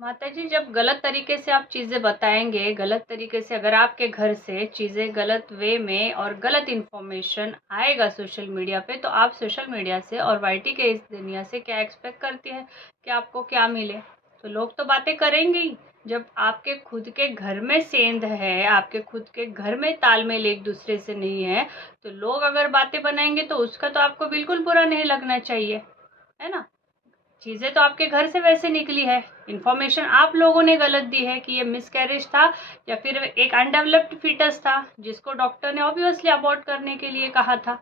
माताजी, जब गलत तरीके से आप चीज़ें बताएँगे, गलत तरीके से अगर आपके घर से चीज़ें गलत वे में और गलत इन्फॉर्मेशन आएगा सोशल मीडिया पे, तो आप सोशल मीडिया से और वाईटी के इस दुनिया से क्या एक्सपेक्ट करती हैं कि आपको क्या मिले? तो लोग तो बातें करेंगे ही। जब आपके खुद के घर में सेंध है, आपके खुद के घर में तालमेल एक-दूसरे से नहीं है, तो लोग अगर बातें बनाएँगे तो उसका तो आपको बिल्कुल बुरा नहीं लगना चाहिए, है ना? चीज़ें तो आपके घर से वैसे निकली है, इन्फॉर्मेशन आप लोगों ने गलत दी है कि ये मिसकैरेज था या फिर एक अनडेवलप्ड फीटस था जिसको डॉक्टर ने ऑब्वियसली अबॉर्ट करने के लिए कहा था।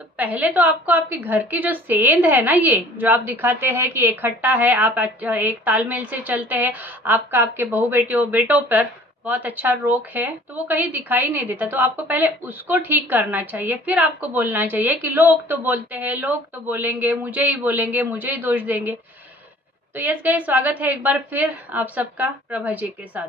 तो पहले तो आपको आपके घर की जो सेंध है ना, ये जो आप दिखाते हैं कि इकट्ठा है, आप एक तालमेल से चलते हैं, आपका आपके बहू बेटों पर बहुत अच्छा रोक है, तो वो कहीं दिखाई नहीं देता। तो आपको पहले उसको ठीक करना चाहिए, फिर आपको बोलना चाहिए कि लोग तो बोलते हैं, लोग तो बोलेंगे, मुझे ही दोष देंगे। तो यस गाइस, स्वागत है एक बार फिर आप सबका प्रभा जी के साथ।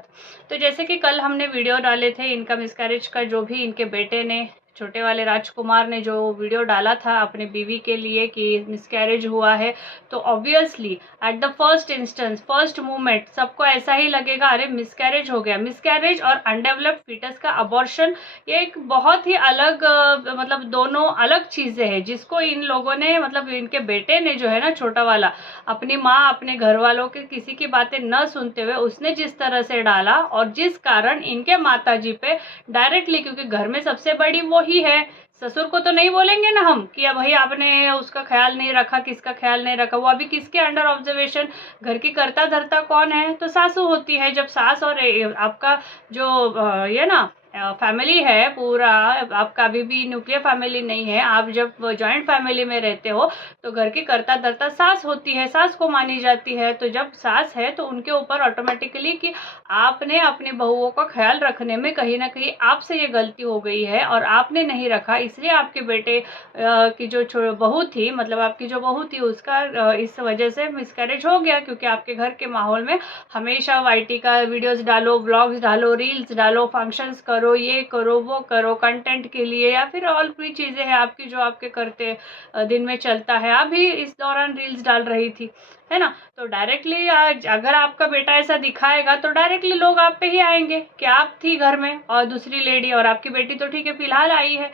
तो जैसे कि कल हमने वीडियो डाले थे इनका मिसकैरेज का, जो भी इनके बेटे ने, छोटे वाले राजकुमार ने जो वीडियो डाला था अपने बीवी के लिए कि मिसकैरेज हुआ है, तो obviously at the first instance, first moment सबको ऐसा ही लगेगा, अरे मिसकैरेज हो गया। मिसकैरेज और अनडेवलप्ड फीटस का अबॉर्शन, ये एक बहुत ही अलग मतलब दोनों अलग चीज़ें हैं, जिसको इन लोगों ने, मतलब इनके बेटे ने जो है ना, छोटा वाला, अपनी माँ, अपने घर वालों के किसी की बातें न सुनते हुए उसने जिस तरह से डाला, और जिस कारण इनके माताजी पे डायरेक्टली, क्योंकि घर में सबसे बड़ी वो ही है, ससुर को तो नहीं बोलेंगे ना हम कि भाई आपने उसका ख्याल नहीं रखा, किसका ख्याल नहीं रखा। वो अभी किसके अंडर ऑब्जर्वेशन, घर की करता धरता कौन है? तो सासू होती है। जब सास और आपका जो ये ना फैमिली है पूरा, आपका अभी भी न्यूक्लियर फैमिली नहीं है, आप जब जॉइंट फैमिली में रहते हो तो घर की करता धरता सास होती है, सास को मानी जाती है। तो जब सास है तो उनके ऊपर ऑटोमेटिकली कि आपने अपनी बहुओं का ख्याल रखने में कहीं ना कहीं आपसे ये गलती हो गई है और आपने नहीं रखा, इसलिए आपके बेटे की जो बहू थी, मतलब आपकी जो बहू थी, उसका इस वजह से मिसकैरेज हो गया। क्योंकि आपके घर के माहौल में हमेशा वाईटी का वीडियोस डालो, व्लॉग्स डालो, रील्स डालो, फंक्शंस करो, ये करो, वो करो, कंटेंट के लिए, या फिर और भी चीज़ें हैं आपकी जो आपके करते दिन में चलता है। अभी इस दौरान रील्स डाल रही थी, है ना? तो डायरेक्टली आज अगर आपका बेटा ऐसा दिखाएगा तो डायरेक्टली लोग आप पे ही आएंगे कि आप थी घर में और दूसरी लेडी, और आपकी बेटी तो ठीक है फिलहाल आई है,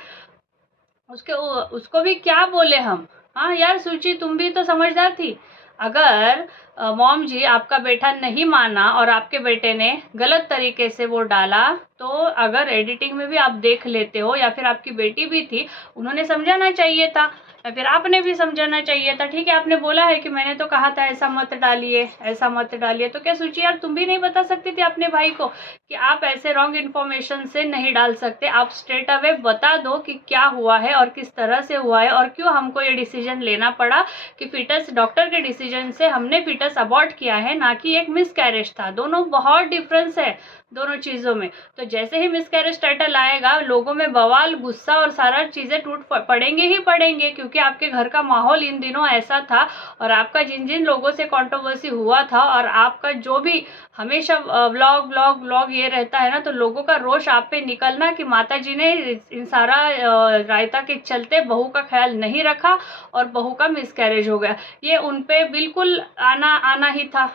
उसके उसको भी क्या बोले हम? हाँ यार सूची, तुम भी तो समझदार थी। अगर मॉम जी आपका बेटा नहीं माना और आपके बेटे ने गलत तरीके से वो डाला, तो अगर एडिटिंग में भी आप देख लेते हो, या फिर आपकी बेटी भी थी, उन्होंने समझाना चाहिए था, या फिर आपने भी समझाना चाहिए था। ठीक है, आपने बोला है कि मैंने तो कहा था ऐसा मत डालिए, ऐसा मत डालिए, तो क्या सूची यार तुम भी नहीं बता सकती थी अपने भाई को कि आप ऐसे रॉन्ग इन्फॉर्मेशन से नहीं डाल सकते? आप स्ट्रेट अवे बता दो कि क्या हुआ है और किस तरह से हुआ है और क्यों हमको ये डिसीजन लेना पड़ा कि फीटस, डॉक्टर के डिसीजन से हमने फीटस अबॉर्ट किया है, ना कि एक मिसकैरेज था। दोनों बहुत डिफरेंस है दोनों चीज़ों में। तो जैसे ही मिसकैरेज टाइटल आएगा, लोगों में बवाल, गुस्सा और सारा चीज़ें टूट पड़ेंगे ही पड़ेंगे, क्योंकि आपके घर का माहौल इन दिनों ऐसा था, और आपका जिन जिन लोगों से कंट्रोवर्सी हुआ था, और आपका जो भी हमेशा व्लॉग व्लॉग व्लॉग ये रहता है ना, तो लोगों का रोष आप पे निकलना कि माता जी ने इन सारा रायता के चलते बहू का ख्याल नहीं रखा और बहू का मिसकैरेज हो गया, ये उन पे बिल्कुल आना आना ही था,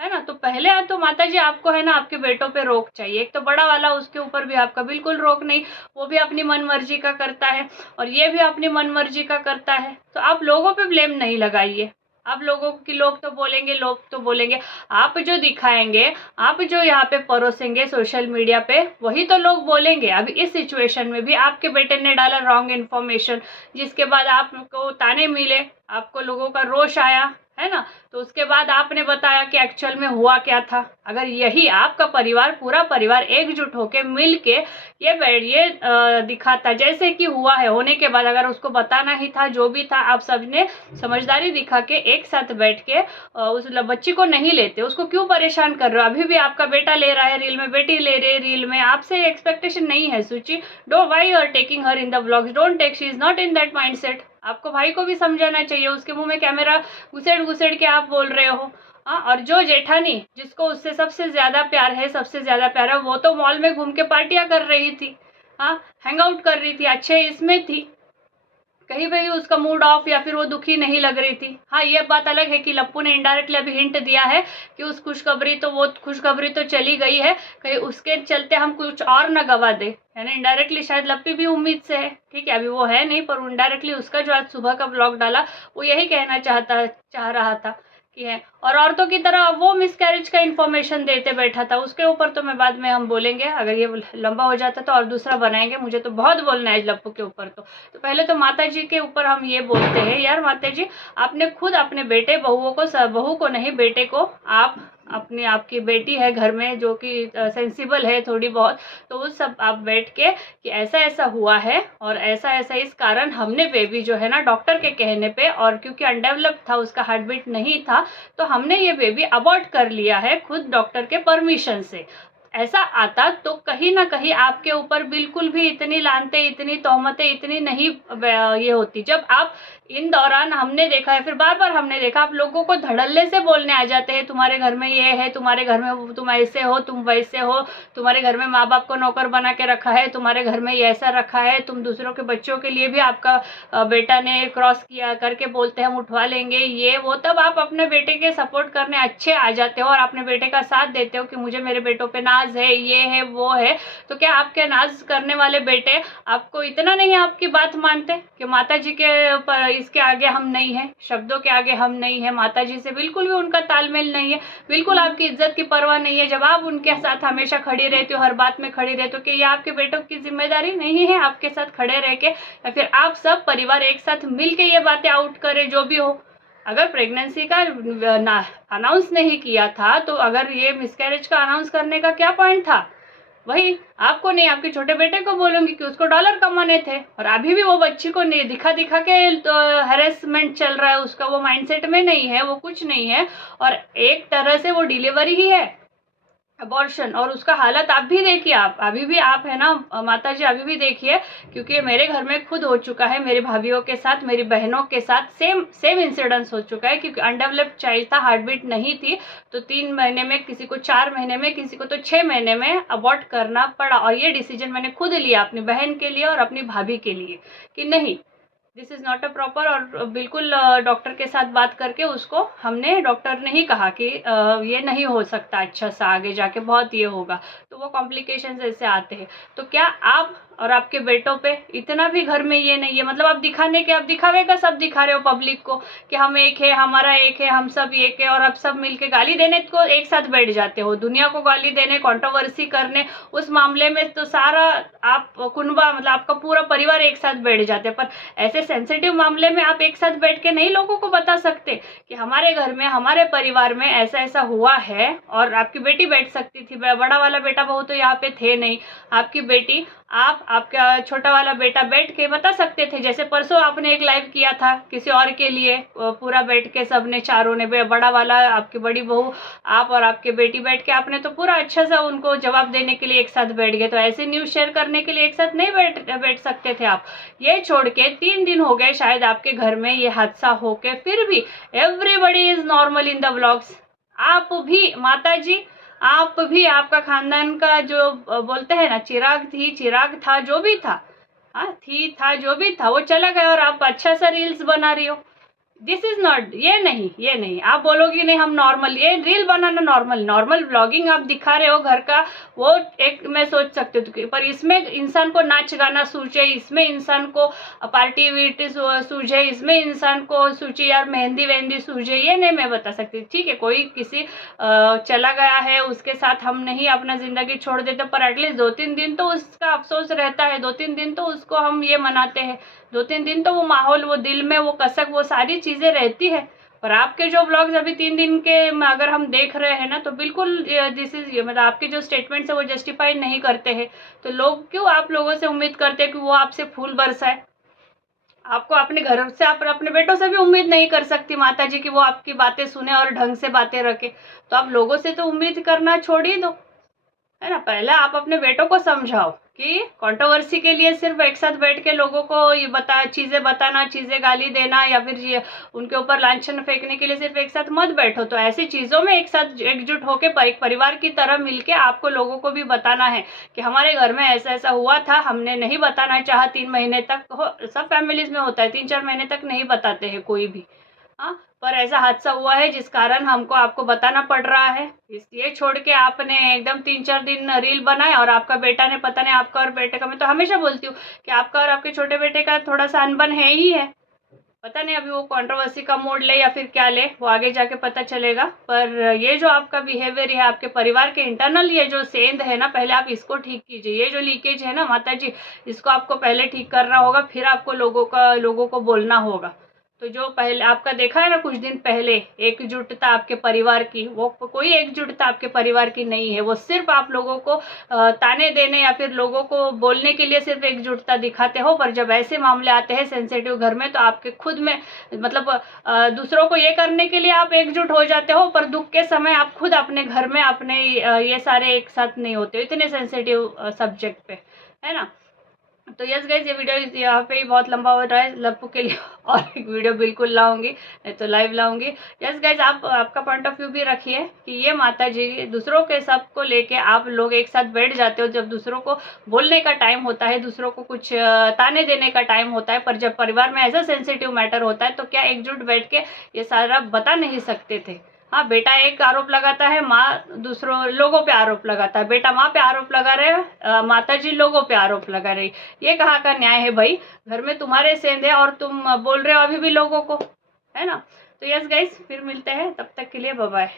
है ना? तो पहले तो माता जी आपको है ना आपके बेटों पे रोक चाहिए। एक तो बड़ा वाला, उसके ऊपर भी आपका बिल्कुल रोक नहीं, वो भी अपनी मन मर्जी का करता है और ये भी अपनी मन मर्जी का करता है। तो आप लोगों पे ब्लेम नहीं लगाइए। आप लोगों की, लोग तो बोलेंगे, लोग तो बोलेंगे, आप जो दिखाएंगे, आप जो यहाँ पे परोसेंगे सोशल मीडिया पे, वही तो लोग बोलेंगे। अभी इस सिचुएशन में भी आपके बेटे ने डाला रॉन्ग इन्फॉर्मेशन, जिसके बाद आपको ताने मिले, आपको लोगों का रोष आया, है ना? तो उसके बाद आपने बताया कि एक्चुअल में हुआ क्या था। अगर यही आपका परिवार, पूरा परिवार एकजुट होके मिल के ये दिखाता जैसे कि हुआ है, होने के बाद अगर उसको बताना ही था, जो भी था, आप सबने समझदारी दिखा के एक साथ बैठ के उस बच्ची को नहीं लेते, उसको क्यों परेशान कर रहे हो? अभी भी आपका बेटा ले रहा है रील में, बेटी ले रही है रील में, आपसे एक्सपेक्टेशन नहीं है सूची। Don't, why you are taking her in the vlogs? Don't take, she is not in that mindset. आपको भाई को भी समझाना चाहिए, उसके मुंह में कैमरा घुसेड़ घुसेड़ के आप बोल रहे हो। हाँ, और जो जेठानी, जिसको उससे सबसे ज्यादा प्यार है, सबसे ज्यादा प्यार है, वो तो मॉल में घूम के पार्टियां कर रही थी, हाँ, हैंग आउट कर रही थी, अच्छे इसमें थी, कहीं पे भी उसका मूड ऑफ या फिर वो दुखी नहीं लग रही थी। हाँ, ये बात अलग है कि लप्पू ने इनडायरेक्टली अभी हिंट दिया है कि उस खुशखबरी तो वो खुशखबरी तो चली गई है, कहीं उसके चलते हम कुछ और न गवा दे, है ना। इनडायरेक्टली शायद लप्पी भी उम्मीद से है, ठीक है, अभी वो है नहीं, पर इनडायरेक्टली उसका जो आज सुबह का ब्लॉग डाला वो यही कहना चाह रहा था कि है। और औरतों की तरह वो मिसकैरेज का इन्फॉर्मेशन देते बैठा था, उसके ऊपर तो मैं बाद में हम बोलेंगे, अगर ये लंबा हो जाता तो और दूसरा बनाएंगे, मुझे तो बहुत बोलना है लप्पू के ऊपर। तो पहले तो माता जी के ऊपर हम ये बोलते हैं, यार माता जी, आपने खुद अपने बेटे बहू को नहीं, बेटे को, आपकी बेटी है घर में जो कि सेंसिबल है थोड़ी बहुत, तो वो सब आप बैठ के कि ऐसा ऐसा हुआ है और ऐसा ऐसा इस कारण हमने बेबी जो है ना डॉक्टर के कहने पे, और क्योंकि अनडेवलप्ड था, उसका हार्ट बीट नहीं था, तो हमने ये बेबी अबॉर्ट कर लिया है खुद डॉक्टर के परमिशन से। ऐसा आता तो कहीं ना कहीं आपके ऊपर बिल्कुल भी इतनी लानतें, इतनी तोहमतें, इतनी नहीं ये होती। जब आप इन दौरान हमने देखा है, फिर बार बार हमने देखा, आप लोगों को धड़ल्ले से बोलने आ जाते हैं, तुम्हारे घर में ये है, तुम्हारे घर में तुम ऐसे हो, तुम वैसे हो, तुम्हारे घर में माँ बाप को नौकर बना के रखा है, तुम्हारे घर में ये ऐसा रखा है, तुम दूसरों के बच्चों के लिए भी आपका बेटा ने क्रॉस किया करके बोलते हैं हम उठवा लेंगे, ये वो। तब आप अपने बेटे के सपोर्ट करने अच्छे आ जाते हो और अपने बेटे का साथ देते हो कि मुझे मेरे बेटों पे नाज है, ये है वो है। तो क्या आपके नाज करने वाले बेटे आपको इतना नहीं आपकी बात मानते कि माता जी के पर इसके आगे हम नहीं है, शब्दों के आगे हम नहीं है, माता जी से बिल्कुल भी उनका तालमेल नहीं है, बिल्कुल आपकी इज्जत की परवाह नहीं है। जब आप उनके साथ हमेशा खड़ी रहती हो, हर बात में खड़ी रहती हो, कि ये आपके बेटों की जिम्मेदारी नहीं है आपके साथ खड़े रह के, या फिर आप सब परिवार एक साथ मिल के ये बातें आउट करें जो भी हो। अगर प्रेगनेंसी का अनाउंस नहीं किया था तो अगर ये मिसकैरेज का अनाउंस करने का क्या पॉइंट था? वही आपको नहीं, आपके छोटे बेटे को बोलूंगी कि उसको डॉलर कमाने थे, और अभी भी वो बच्ची को नहीं दिखा के तो हैरेसमेंट चल रहा है उसका, वो माइंडसेट में नहीं है, वो कुछ नहीं है, और एक तरह से वो डिलीवरी ही है, अबॉर्शन। और उसका हालत आप भी देखिए, आप अभी भी आप है ना माता जी, अभी भी देखिए, क्योंकि मेरे घर में खुद हो चुका है, मेरी भाभीियों के साथ, मेरी बहनों के साथ सेम इंसिडेंस हो चुका है, क्योंकि अनडेवलप्ड चाइल्ड था, हार्ट बीट नहीं थी, तो 3 महीने में, किसी को 4 महीने में, किसी को तो 6 महीने में अबॉर्ट करना पड़ा। और ये डिसीजन मैंने खुद लिया अपनी बहन के लिए और अपनी भाभी के लिए कि नहीं, this is not a proper. और बिल्कुल डॉक्टर के साथ बात करके उसको हमने, डॉक्टर ने ही कहा कि ये नहीं हो सकता, अच्छा सा आगे जाके बहुत ये होगा, तो वो कॉम्प्लिकेशंस ऐसे आते हैं। तो क्या आप और आपके बेटों पे इतना भी घर में ये नहीं है, मतलब आप दिखावे का सब दिखा रहे हो पब्लिक को कि हम एक है, हमारा एक है, हम सब एक है, और आप सब मिलके गाली देने को एक साथ बैठ जाते हो, दुनिया को गाली देने, कंट्रोवर्सी करने, उस मामले में तो सारा आप कुनबा, मतलब आपका पूरा परिवार एक साथ बैठ जाते हैं। पर ऐसे सेंसिटिव मामले में आप एक साथ बैठ के नहीं लोगों को बता सकते कि हमारे घर में, हमारे परिवार में ऐसा ऐसा हुआ है। और आपकी बेटी बैठ सकती थी, बड़ा वाला बेटा बहू तो यहाँ पे थे नहीं, आपकी बेटी, आपका छोटा वाला बेटा बैठ के बता सकते थे। जैसे परसों आपने एक लाइव किया था किसी और के लिए, पूरा बैठ के सबने, चारों ने, बड़ा वाला, आपकी बड़ी बहू, आप और आपके बेटी बैठ के, आपने तो पूरा अच्छा सा उनको जवाब देने के लिए एक साथ बैठ गए। तो ऐसे न्यूज़ शेयर करने के लिए एक साथ नहीं बैठ सकते थे आप? ये छोड़ के 3 दिन हो गए शायद आपके घर में ये हादसा होके, फिर भी everybody is normal in the vlogs. आप भी माता जी, आप भी, आपका खानदान का जो बोलते हैं ना, चिराग था, जो भी था, हाँ था जो भी था, वो चला गया, और आप अच्छा सा रील्स बना रही हो। दिस इज नॉट, ये नहीं, आप बोलोगी नहीं हम नॉर्मल, ये रील बनाना नॉर्मल व्लॉगिंग आप दिखा रहे हो घर का, वो एक मैं सोच सकती हूँ, पर इसमें इंसान को नाच गाना सूझे, इसमें इंसान को पार्टी वीटी सूझे, इसमें इंसान को सूझे यार मेहंदी वेहंदी सूझे, ये नहीं मैं बता सकती। ठीक है, कोई किसी चला गया है, उसके साथ हम नहीं अपना जिंदगी छोड़ देते, पर एटलीस्ट 2-3 दिन तो उसका अफसोस रहता है, 2-3 दिन तो उसको हम ये मनाते हैं, 2-3 दिन तो वो माहौल, वो दिल में वो कसक, वो सारी चीज़ें रहती है। पर आपके जो व्लॉग्स अभी 3 दिन के अगर हम देख रहे हैं ना, तो बिल्कुल दिस इज, मतलब आपके जो स्टेटमेंट्स है वो जस्टिफाई नहीं करते हैं। तो लोग क्यों आप लोगों से उम्मीद करते हैं कि वो आपसे फूल बरसाए? आपको अपने घर से, आप अपने बेटों से भी उम्मीद नहीं कर सकती माता जी कि वो आपकी बातें सुने और ढंग से बातें रखे। तो आप लोगों से तो उम्मीद करना छोड़ ही दो, है ना। पहले आप अपने बेटों को समझाओ कि कंट्रोवर्सी के लिए सिर्फ एक साथ बैठ के लोगों को ये चीज़ें बताना, चीज़ें गाली देना या फिर ये उनके ऊपर लांछन फेंकने के लिए सिर्फ एक साथ मत बैठो। तो ऐसी चीज़ों में एक साथ एकजुट होकर एक परिवार की तरह मिलके आपको लोगों को भी बताना है कि हमारे घर में ऐसा ऐसा हुआ था, हमने नहीं बताना चाहा 3 महीने तक। सब फैमिलीज में होता है, 3-4 महीने तक नहीं बताते हैं कोई भी। हाँ, पर ऐसा हादसा हुआ है जिस कारण हमको आपको बताना पड़ रहा है। ये छोड़ के आपने एकदम 3-4 दिन रील बनाए और आपका बेटा ने, पता नहीं आपका और बेटे का, मैं तो हमेशा बोलती हूँ कि आपका और आपके छोटे बेटे का थोड़ा सा अनबन है ही है। पता नहीं अभी वो कंट्रोवर्सी का मोड़ ले या फिर क्या ले, वो आगे जाके पता चलेगा। पर ये जो आपका बिहेवियर है, आपके परिवार के इंटरनल ये जो सेंध है ना, पहले आप इसको ठीक कीजिए। ये जो लीकेज है ना माता जी, इसको आपको पहले ठीक करना होगा, फिर आपको लोगों को बोलना होगा। तो जो पहले आपका देखा है ना कुछ दिन पहले एकजुटता आपके परिवार की, वो कोई एकजुटता आपके परिवार की नहीं है। वो सिर्फ आप लोगों को ताने देने या फिर लोगों को बोलने के लिए सिर्फ एकजुटता दिखाते हो। पर जब ऐसे मामले आते हैं सेंसिटिव घर में, तो आपके खुद में मतलब दूसरों को ये करने के लिए आप एकजुट हो जाते हो, पर दुख के समय आप खुद अपने घर में अपने ये सारे एक साथ नहीं होते हो, इतने सेंसिटिव सब्जेक्ट पे, है ना। तो यस गाइज, ये वीडियो यहाँ पे ही बहुत लंबा हो रहा है। लप्पू के लिए और एक वीडियो बिल्कुल लाऊंगी, नहीं तो लाइव लाऊंगी। यस गाइज, आप आपका पॉइंट ऑफ व्यू भी रखिए कि ये माता जी दूसरों के सबको लेके आप लोग एक साथ बैठ जाते हो जब दूसरों को बोलने का टाइम होता है, दूसरों को कुछ ताने देने का टाइम होता है। पर जब परिवार में ऐसा सेंसिटिव मैटर होता है तो क्या एकजुट बैठ के ये सारा बता नहीं सकते थे। हाँ, बेटा एक आरोप लगाता है, माँ दूसरों लोगों पे आरोप लगाता है। बेटा माँ पे आरोप लगा रहे, माता जी लोगों पे आरोप लगा रही। ये कहाँ का न्याय है भाई? घर में तुम्हारे सेंध है और तुम बोल रहे हो अभी भी लोगों को, है ना। तो यस गाइस, फिर मिलते हैं, तब तक के लिए बाय बाय।